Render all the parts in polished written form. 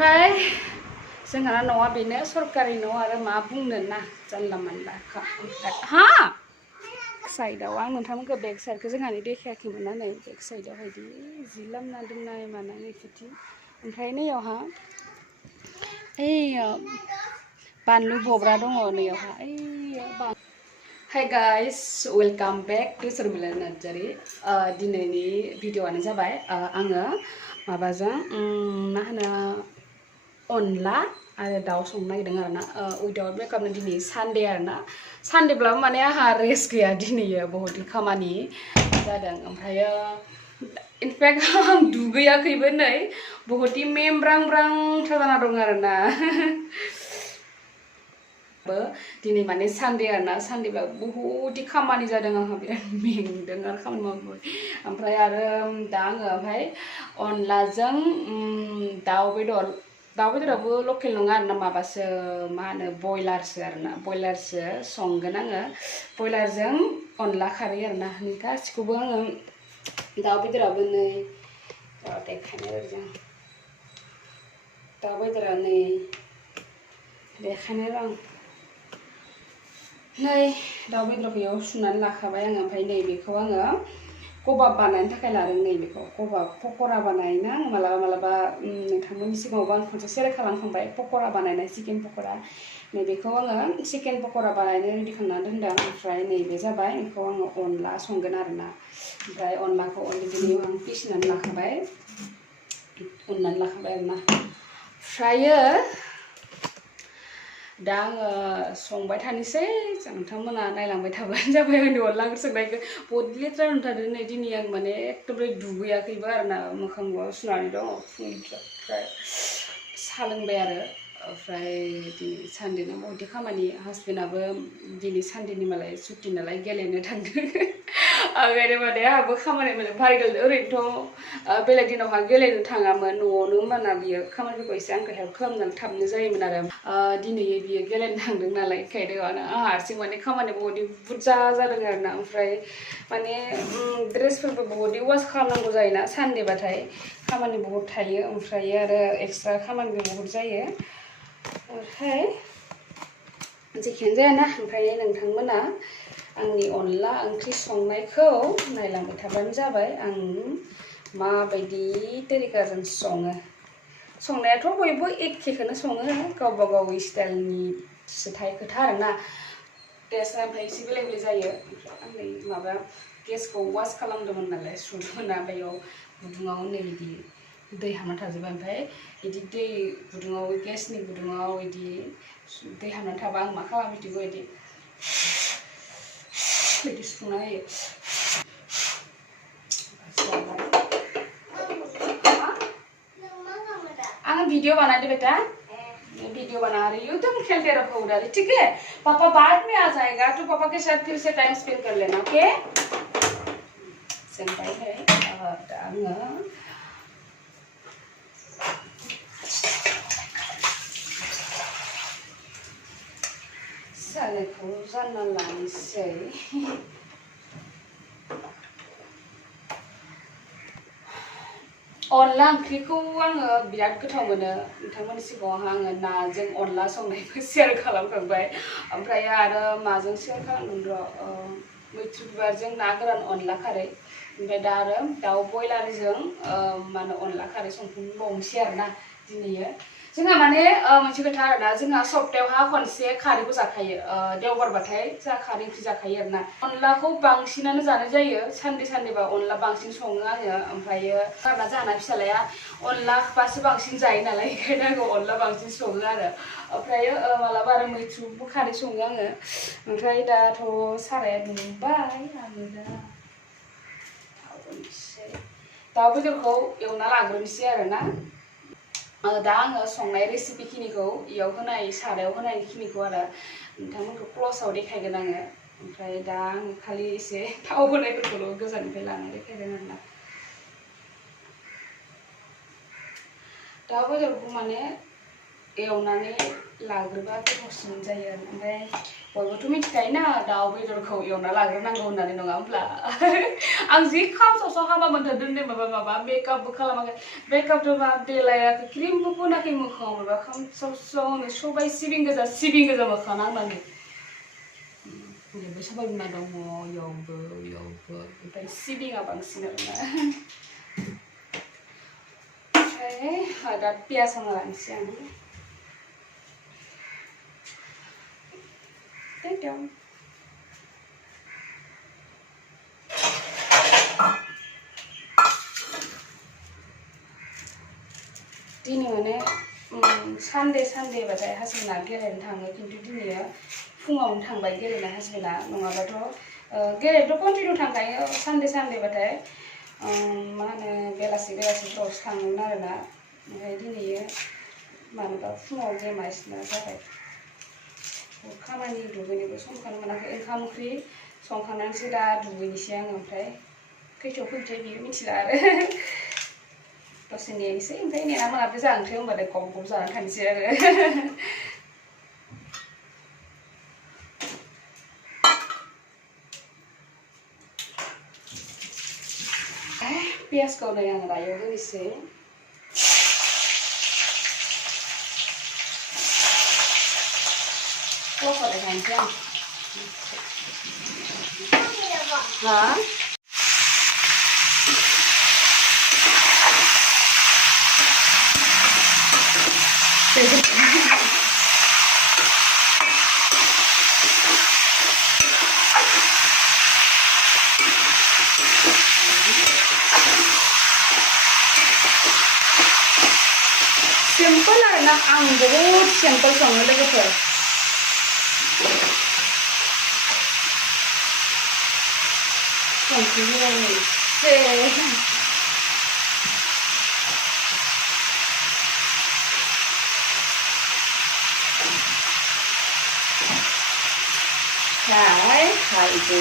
ओमफ्राय जोंहाना न'आ बेनो सरकारि न' आरो मा बुंनो ना जानला मानला हा साइडआव आं नोंथांमोनखौ बेक साइडखौ जोंहानि देखायाखैमोन ना नै बेक साइडआव बायदि जि लामना दोननाय मानाय खेथि ओमफ्राय नैयावहा ओइ बानलु बग्रा दङ नैयावहा ओइ hi guys welcome back to Sharmila Narzary दिनैनि भिडिअ'आनो जाबाय आङो माबाजों मा होनो अनला आरो दाउ संनो नागिरदों आरोना उइदाउट मेकआपनो दिनै सानडे आरोना सानडेब्लाबो माने आंहा रेस्ट गैया दिनैयो बहुद खामानि जादों ओमफ्रायो इनफेक्ट आं दुगैयाखैबो नै बहुद मेमब्रांब्रांथार जाना दं आरोना दिनै माने सानडे आरोना सानडेब्ला बहुद खामानि जादों आंहा बिराद मेंदों आरो खामानि मावबाय ओमफ्राय आरो दा आङो ओमफ्राय अनलाजों दाउ बेदराबो लकेल नङा आरोना माबासो मा होनो बयलारसो आरोना बयलारसो संगोन आङो बयलारजों अनला खारै आरोना गासिखौबो आङो दाउ बेदराबो नै देखायनो ओरैजों दाउ बेदरा नै देखायनो आं नै दाउ बेदरखौ बेयाव सुनानै लाखाबाय आङो ओमफ्राय नै बेखौ आङो कबाब बानायनो थाखाय लादों नै बेखौ कबाब पक'रा बानायोना आङो मालाबा नोंथांमोननि सिगाङावबो आं खनसे सेयार खालामखांबाय पक'रा बानायनाय चिकेन पक'रा नैबेखौ आङो चिकेन पक'रा बानायनो रेडि खालामनानै दोनदों ओमफ्राय नैबे जाबाय बेखौ आङो अनला संगोन आरोना ओमफ्राय अनलाखौ अलरेडि आं फिसिनानै लाखाबाय आरोना ओमफ्रायो दा आङो संबाय थानोसै नोंथांमोना नायलांबाय थाबानो जाबाय आंनि अनला ओंख्रि संनायखौ बहुद लेथ्रा नुथारदों नै दिनै आं माने एकदमबारे दुगैयाखैबो आरोना मोखांबो सुनानै दङ फुंनिफ्राय साहा लोंबाय आरो ओमफ्राय दिनै सानडेना बहुद खामानि हासबेन्डआबो दिनै सानडेनि मालाय सुटि नालाय गेलेनो थांदों ओंखायनो माने आंहाबो खामानि माने भारिगोल ओरैनोथ' बेलेग दिनावहा गेलेनो थाङामोन न'आवनो होमबाना बियो खामानिफोरखौ एसे आंखौ हेल्प खालामनानै थाबनो जायोमोन आरो दिनै बियो गेलेनो थांदों नालाय ओंखायनो आंहा हारसिं माने खामानि बहुद बुरजा जादों आरोना ओमफ्राय माने ड्रेसफोरबो बहुद वास खालामनांगौ जायोना सानडेबाथाय खामानि बहुद थायो ओमफ्राय आरो एक्सट्रा खामानिबो बहुद जायो ओमफ्राय जेखियानो जायाना ओमफ्राय नोंथांमोना आंनि अनला ओंख्रि संनायखौ नायलांबाय थाबानो जाबाय आं माबायदि तरिकाजों सङो संनायाथ' बयबो एखेखौनो सङो गावबा गाव स्टाइलनिसो थायो खोथा आरोना टेस्टआ ओमफ्राय एसे बेलेग बेलेग जायो आं नै माबा गेसखौ वास खालामदोंमोन नालाय सुदोंमोन बेयाव गुदुङाव नै बिदि दै हाबना थाजोब्बाय ओमफ्राय बिदि दै गुदुङाव गेसनि गुदुङाव बिदि दै हाबनानै थाबा आं मा खालामो बिदिखौ बिदि सुना होयो आंने वीडियो बना दे बेटा वीडियो बना रही हूँ तुम खेलते रहो उधर ठीक है पापा बाद में आ जाएगा तो पापा के साथ फिर से टाइम स्पेंड कर लेना ओके संबाय है आङो सारायखौ जानना लानोसै अनला ओंख्रिखौ आङो बिराद गोथाव मोनो नोंथांमोननि सिगाङावहा आङो नाजों अनला संनायखौ शेयार खालामखांबाय ओमफ्राय आरो माजों शेयार खालामदों र' मैथ्रु बिबारजों ना गोरान अनला खारै ओमफ्राय दा आरो दाउ बयलारजों मा होनो अनला खारै संफिनबावनोसै आरोना दिनैयो जोंहा माने मोनसे खोथा आरोना जोंहा सप्तायावहा खनसे खारैखौ जाखायो देवबारबाथाय जोंहा खारै ओंख्रि जाखायो आरोना अनलाखौ बांसिनानो जानाय जायो सानडेबा अनला बांसिन सङो आङो ओमफ्रायो आरोना जोंहाना फिसालाया अनलाबासो बांसिन जायो नालाय ओंखायनो आङो अनला बांसिन सङो आरो ओमफ्रायो मालाबा आरो मैथ्रुबो खारै सङो आङो ओमफ्राय दाथ' साराया दुंबाय आङो दा दाउ बेदरखौ एवना लाग्रोनोसै आरोना दा आङो संनाय रेसिपि खिनिखौ इयाव होनाय सारायाव होनाय खिनिखौ आरो नोंथांमोनखौ क्ल'सआव देखायगोन आङो ओमफ्राय दा आङो खालि एसे थाव होनायफोरखौल' गोजाननिफ्राय लानानै देखायदों आरोना दाउ बेदरखौ माने एवनानै लाग्रोबा गोथावसिन जायो आरो ओमफ्राय बयबोथ' मिथिखायोना दाउ बेदरखौ एवना लाग्रोनांगौ होननानै नङा होमब्ला आं जि खामसावसाव हामा मोनथारदों दे माबा मेकआपबो खालामाखै मेकआपथ' मा देलायाखै क्रिमबो फोनाखै मोखाङाव माबा खामसावसावनो सबाइ सिबिं गोजा मोखाङा नांनानै बेबो सबाइ बिमा दङ इयावबो ओमफ्राय सिबिङा बांसिन आरोना ओमफ्राय दा पियास हाना लानोसै आं दिनै माने सानदे बाथाय हासबेन्डआ गेलेनो थाङो खिन्थु दिनैयो फुङावनो थांबाय गेलेनो हासबेन्डआ नङाबाथ' गेलेनोथ' कन्टिनिउ थांखायो सानदे बाथाय मा होनो बेलासिफ्रावसो थाङोमोन आरोना ओमफ्राय दिनैयो मानोबा फुङाव गेमा इसना जाबाय खामानि दुगैनोबो समखौनो मोनाखै ओंखाम ओंख्रि संखांनानैसो दा दुगैनोसै आङो ओमफ्राय खैथायाव फैनोसै बियो मिथिला आरो दसे नेनोसै ओमफ्राय नेना मोनाब्ला जानोसै होनबाथाय गब जानानै थानोसै आरो पियासखौ नै आं रायाव होनोसै Loco de gente. Hả? Simple là nó ăn बहुत simple संनो लोगोफोर संख्रि होनानै हाइबो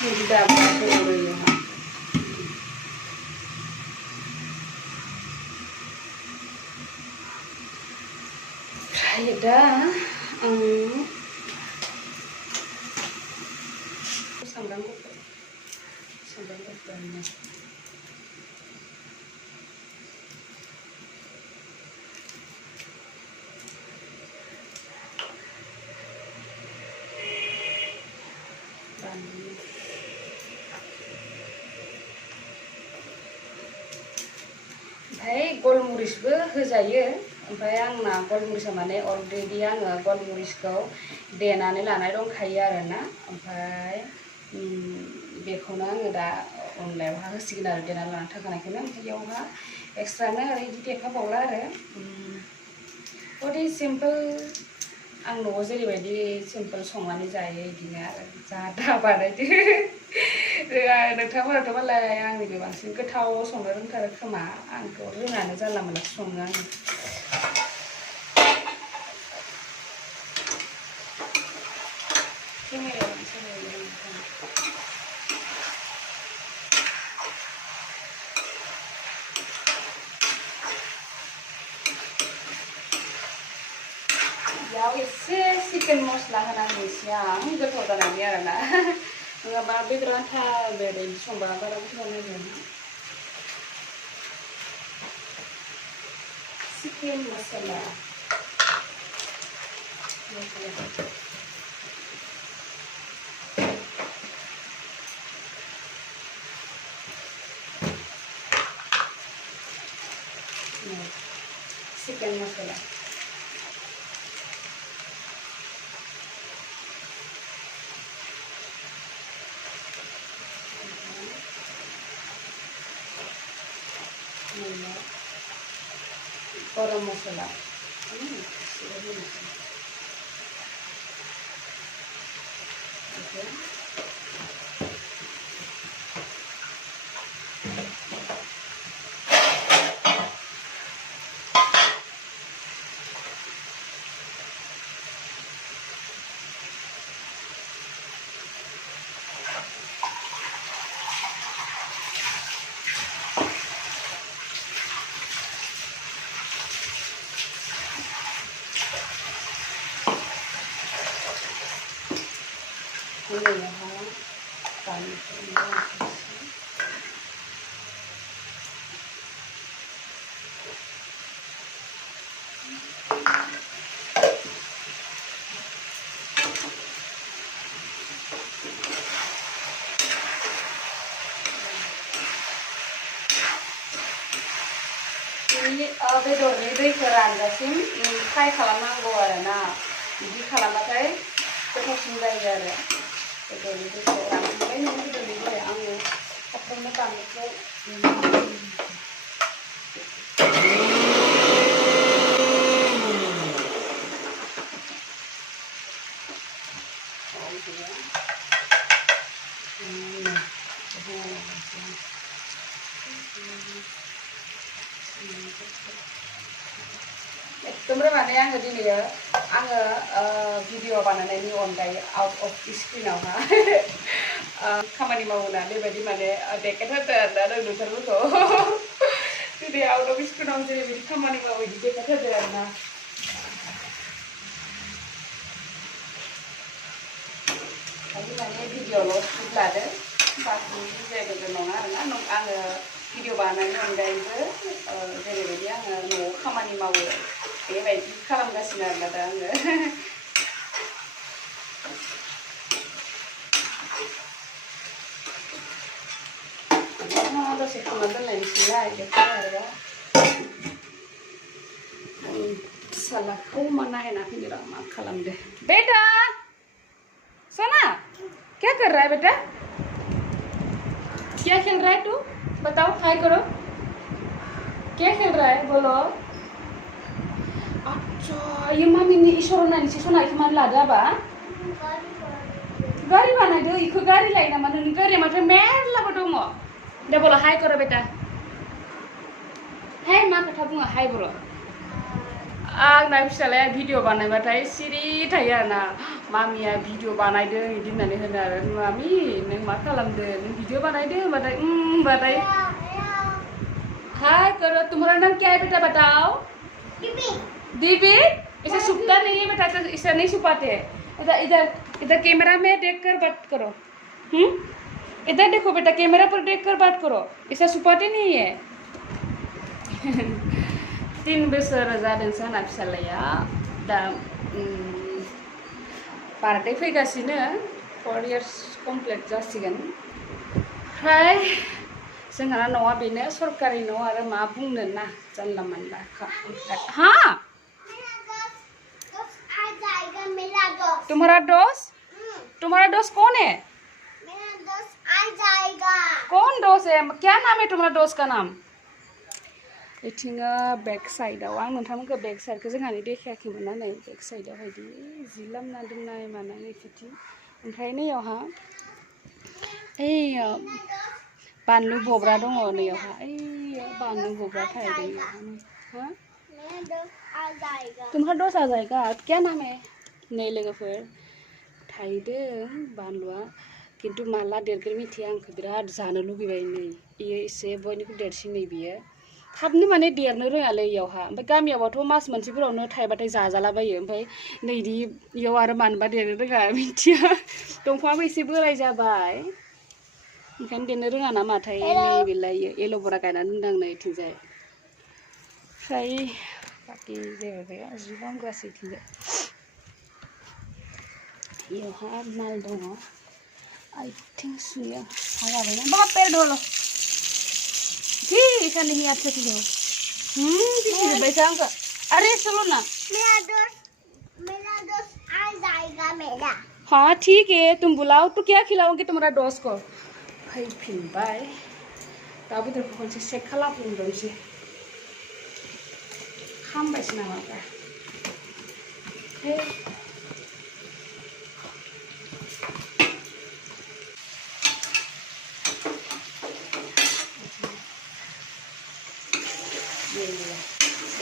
Tidak boleh ya. Kayak dah, sambal kukurnya. ओमफ्राय गलमरिसबो होजायो ओमफ्राय आंना गलमरिसा माने अलरेडि आङो गलमरिसखौ देनानै लानाय दंखायो आरोना ओमफ्राय बेखौनो आङो दा अनलायावहा होसिगोन आरो देनानै लाना थाखानायखौनो ओमफ्राय बेयावहा एक्सट्रानो आरो बिदि देखाबावला आरो बहुद सिम्पोल आं न'आव जेरैबायदि सिम्पोल संनानै जायो बिदिनो आरो जा बानायदो नोंथांमोनाथ' मालाय आंनिबो बांसिन गोथाव संनो रोंथारो खोमा आंथ' रोङानो जानला मोनला सङो आङो याव एसे चिकेन मस्ला होनांगौ एसे आं गोथाव जानायनि आरोना नङाबा बेदर आन्था बेबायदि संबा बारा गोथाव नांगोन चिकेन मस्ला चिकेन मस्ला गरम मसला ini ya kami ini bedornya दैखौ रानजासिम फ्राय खालामनांगौ आरोना बिदि खालामबाथाय गोथावसिन जायो आरो bedornya दैखौ रानबाय नों bedornya दैया आङो थाबनो बानलुखौ एकदमरे माने आङो दिनै आङो भिडिअ बानायनायनि अनगायै आउट अफ स्क्रिनावहा खामानि मावोना बेबायदि माने देखायथारदों आरोना नोंथांमोनखौ दिनै आउट अफ स्क्रिनाव जेरैबायदि खामानि मावो बिदि देखायथारदों आरोना खालि माने भिडिअल' शुट लादों बाखि जेबो नङा आरोना आङो भिडिअ बानायनायनि अनगायैबो जेरैबायदि आङो न'आव खामानि मावो बेबायदि खालामगासिनो आरोना दा आङो दसे खालामना दोनलायनोसैलाय बेखौ आरोबा फिसालाखौ नायना फैनो र' मा खालामदो बेटा सोना क्या कर रहा है बेटा क्या खेल रहा है तू बताओ हाय करो क्या खेल रहा है बोलो अच्छा ये मामी ने इसोर नायनोसै सना इखौ मानो लादो आबा गारि बानायदो इखौ गारि लायो नामा नोंनि गारिया माथो मेरलाबो दङ दे बोलो हाय करो बेटा हाय मा खोथा बुङो हाय बोलो आंना फिसालाया भिडिअ बानायबाथाय सिरि थायो आरोना मामिया भिडिअ बानायदों बिदि होननानै होनो आरो मामि नों मा खालामदों नों भिडिअ बानायदों होनबाथाय होनबाथाय हाय करो तुम्हारा नाम क्या है बेटा बताओ दीपी इसे छुपता नहीं है बेटा इसे नहीं छुपाते इधर इधर इधर कैमरा में देखकर बात करो इधर देखो बेटा कैमरा पर देखकर बात करो इसे छुपाते नहीं है 3 बोसोर जादोंसो आंना फिसालाया दा बार्थडे फैगासिनो 4 years कमप्लिट जासिगोन ओमफ्राय जोंहाना न'आ बेनो सरकारि न' आरो मा बुंनो ना जानला मानला हा तुम्हारा दोस्त कौन है मेरा दोस्त आ जाएगा कौन दोस्त है क्या नाम है तुम्हारा दोस्त का नाम इथिंगा बैक साइडआव आं नोंथांमोनखौ बैक साइडखौ जोंहानि देखायाखैमोन ना नै बैक साइडआव बायदि जि लामना दोननाय मानाय इफोरथि ओमफ्राय नैयावहा ओइ बानलु बब्रा दङ नैयावहा ओइ बानलु बब्रा थायदों हा तुम्हारा दोस्त आ जाएगा क्या नाम है नै लोगोफोर थायदों बानलुआ किन्तु माला देरगोन मिथिया आंखौ बिराद जानो लुगैबाय नै इयो एसे बयनिख्रुइ देरसिन नै बियो थाबनो माने देरनो रोङालै इयावहा ओमफ्राय गामियावथ' मास मोनसेफोरावनो थायबाथाय जाजालाबायो ओमफ्राय नैदि इयाव आरो मानोबा देरनो रोङा मिथिया दंफाङाबो एसे बोराय जाबाय ओंखायनो देरनो रोङा ना माथाय नैबेलाय एल'भेरा गायनानै दोनदां नै इथिंजाय ओमफ्राय बाखि जेबो गैया जि लामगासै इथिंजाय इयावहा माल दङ आथिं सुयो हागाबायना बाबा पेर ढोलो ठीक है नहीं अच्छा चीज हो बैठा अंक अरे चलो ना मेरा दोस्त आ जाएगा मेरा हाँ ठीक है तुम बुलाओ तो क्या खिलाओगे तुम्हारा दोस्त को भाई फिनबाय दाबो इधर कौन से सेक खालामदोंसै खामबायसो नामाब्रा हे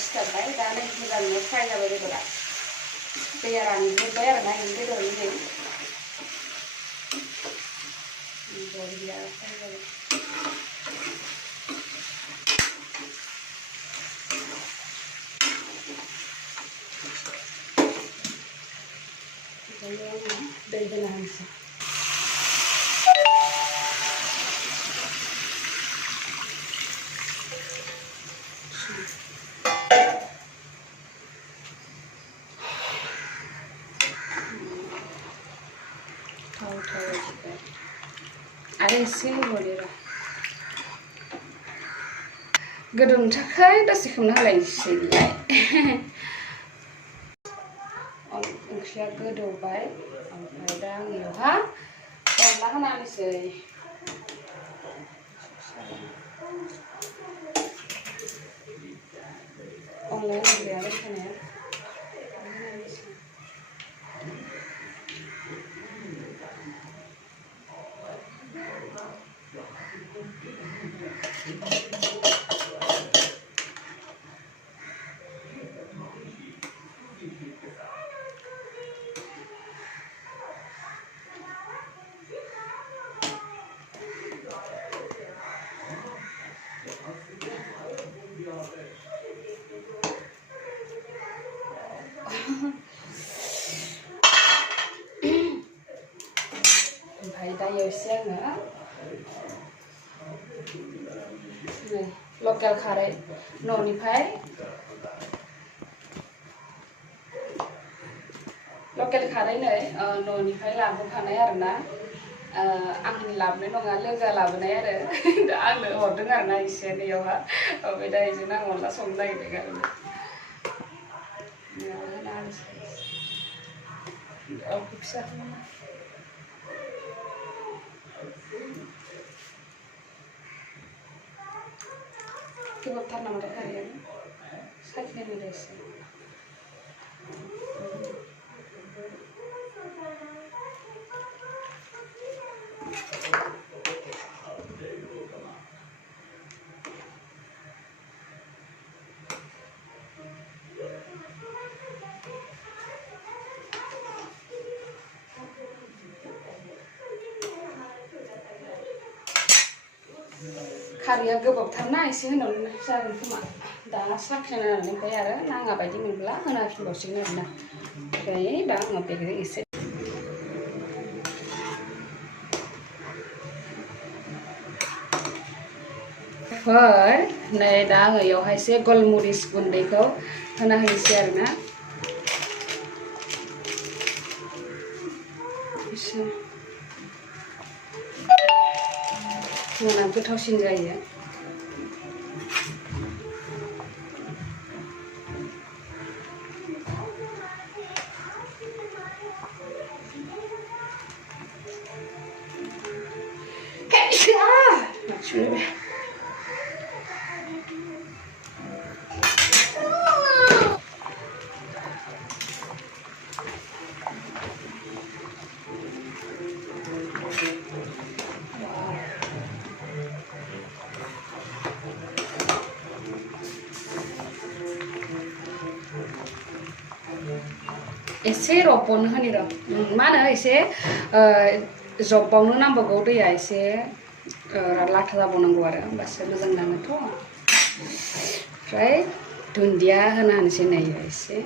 सिथाबबाय दा नै मोजाङैनो फ्राय जाबाय बेदरा दैया रानजोब्बाय आरोना बेनि बेदरनि दै बरिया फ्राय जाबाय दै होना होनोसै थाव होजोब्बाय आरो एसे होबावदो र' गोदौनो थाखाय दसे खोबना होलायनोसैलाय ओंख्रिया गोदौबाय ओमफ्राय दा आं बेयावहा अनला होना होनोसै अनलाया होग्राया होनाया ओमफ्राय दायो एसे आङो नै लकेल खारै न'निफ्राय लकेल खारै नै न'निफ्राय लाबोफानाय आरोना आंनि लाबोनाय नङा लोगोआ लाबोनाय आरो आंनो हरदों आरोना एसे नैयावहा ओमफ्राय दा बेजोंनो आं अनला संनो नागिरदों आरो फिसा गोबाबथार नामाथाय खारैयानो साखिनायनो एसे खारैया गोबाबथारना एसे होनावनो जागोन खोमा दा साखिनायनानै ओमफ्राय आरो नाङा बायदि मोनब्ला होना होफिनबावसिगोन आरोना ओमफ्राय दा आङो बेखौ एसे नै दा आङो बेयावहाय एसे गलमरिस गुन्दैखौ होना होनोसै आरोना एसे होना गोथावसिन जायो एसे रबनो होनि र' मा होनो एसे जब्बावनो नांबावगौ दैया एसे लाथा जाबावनांगौ आरो होमबासो मोजां नाङोथ' ओमफ्राय दुन्दिया होना होनोसै नै एसे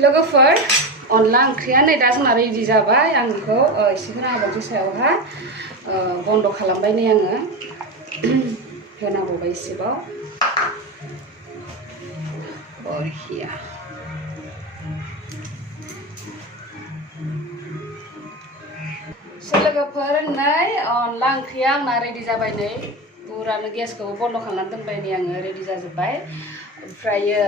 लोगोफोर अनला ओंख्रिया नै दा जोंना रेडि जाबाय आं बेखौ एसे होना होबावनोसै सायावहा बन्द खालामबाय नै आङो होनांगौबा एसेबाव बरिया लोगोफोर नै अनला ओंख्रिया आंना रेडि जाबाय नै पुरानो गेसखौ बन्द खालामनानै दोनबाय नै आङो रेडि जाजोब्बाय ओमफ्रायो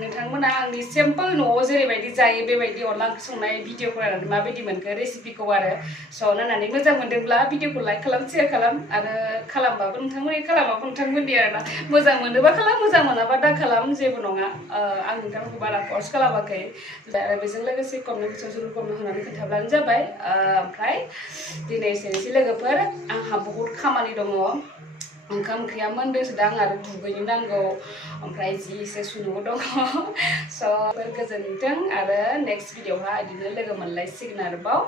नोंथांमोना आंनि सिम्पोल न'आव जेरैबायदि जायो बेबायदि अनला ओंख्रि संनाय भिडिअखौ नायनानै माबायदि मोनखो रेसिपिखौ आरो स' नायनानै मोजां मोनदोंब्ला भिडिअखौ लाइक खालाम शेयार खालाम आरो खालामबाबो नोंथांमोननि खालामाबो नोंथांमोननि आरोना मोजां मोनोबा खालाम मोजां मोनाबा दा खालाम जेबो नङा आं नोंथांमोनखौ बारा फर्स खालामाखै आरो बेजों लोगोसे कमेन्ट बक्सआव जरुर कमेन्ट होनानै खोन्थाब्लानो जाबाय ओमफ्राय दिनै एसेनोसै लोगोफोर आंहा बहुद खामानि दङ ओंखाम ओंख्रिया मोनदोंसो दां आरो दुगैनो नांगौ ओमफ्राय जि एसे सुनोबो दङ स' गोजोनथों आरो नेक्स्ट भिडिअ'हा बिदिनो लोगो मोनलायसिगोन आरोबाव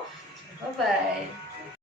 बाय बाय